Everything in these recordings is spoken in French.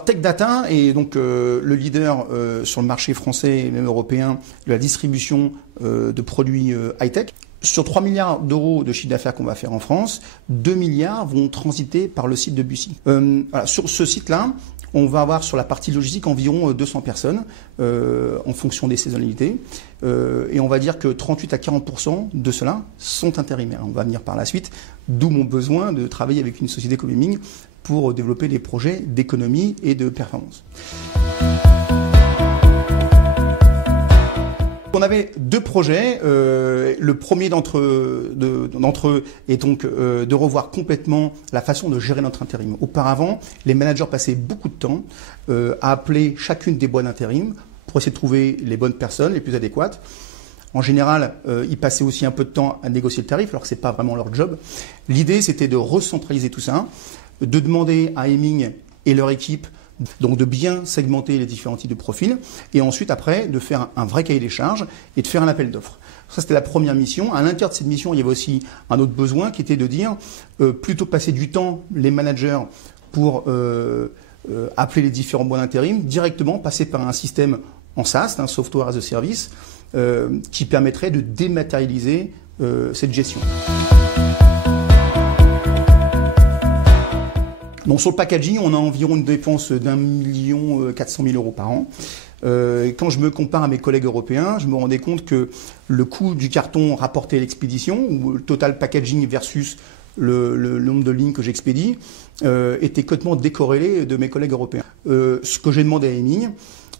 Alors Tech Data est donc le leader sur le marché français et même européen de la distribution de produits high-tech. Sur 3 milliards d'euros de chiffre d'affaires qu'on va faire en France, 2 milliards vont transiter par le site de Bussy. Voilà, sur ce site-là, on va avoir sur la partie logistique environ 200 personnes en fonction des saisonnalités. Et on va dire que 38 à 40% de cela sont intérimaires. On va venir par la suite, d'où mon besoin de travailler avec une société comme Heming pour développer des projets d'économie et de performance. On avait 2 projets. Le premier d'entre eux est donc de revoir complètement la façon de gérer notre intérim. Auparavant, les managers passaient beaucoup de temps à appeler chacune des boîtes d'intérim pour essayer de trouver les bonnes personnes, les plus adéquates. En général, ils passaient aussi un peu de temps à négocier le tarif, alors que ce n'est pas vraiment leur job. L'idée, c'était de recentraliser tout ça, de demander à Heming et leur équipe donc de bien segmenter les différents types de profils et ensuite après de faire un vrai cahier des charges et de faire un appel d'offres. Ça c'était la première mission. À l'intérieur de cette mission, il y avait aussi un autre besoin qui était de dire plutôt passer du temps les managers pour appeler les différents boîtes d'intérim, directement passer par un système en SaaS, un software as a service, qui permettrait de dématérialiser cette gestion. Donc sur le packaging, on a environ une dépense d'1 400 000 € par an. Quand je me compare à mes collègues européens, je me rendais compte que le coût du carton rapporté à l'expédition, ou le total packaging versus le nombre de lignes que j'expédie, était complètement décorrélé de mes collègues européens. Ce que j'ai demandé à Heming,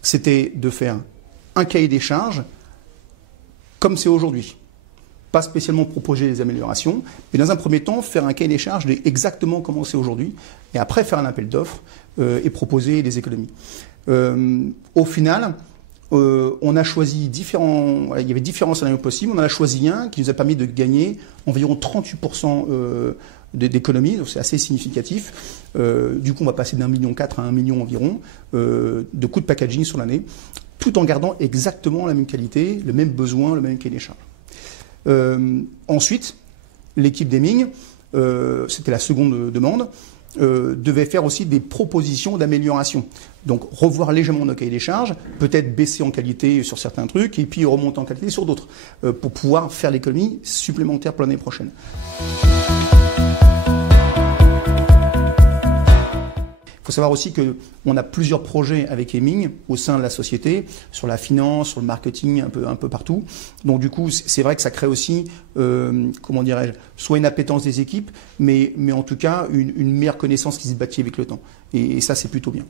c'était de faire un cahier des charges comme c'est aujourd'hui. Pas spécialement proposer des améliorations, mais dans un premier temps, faire un cahier des charges exactement comment c'est aujourd'hui, et après faire un appel d'offres et proposer des économies. Au final, on a choisi il y avait différents scénarios possibles, on en a choisi un qui nous a permis de gagner environ 38% d'économies, donc c'est assez significatif. Du coup, on va passer d'1,4 million à 1 million environ de coûts de packaging sur l'année, tout en gardant exactement la même qualité, le même besoin, le même cahier des charges. Ensuite, l'équipe d'Heming, c'était la seconde demande, devait faire aussi des propositions d'amélioration. Donc revoir légèrement nos cahiers des charges, peut-être baisser en qualité sur certains trucs et puis remonter en qualité sur d'autres pour pouvoir faire l'économie supplémentaire pour l'année prochaine. Il faut savoir aussi qu'on a plusieurs projets avec Heming au sein de la société, sur la finance, sur le marketing, un peu partout. Donc du coup, c'est vrai que ça crée aussi, comment dirais-je, soit une appétence des équipes, mais en tout cas une meilleure connaissance qui se bâtit avec le temps. Et ça, c'est plutôt bien.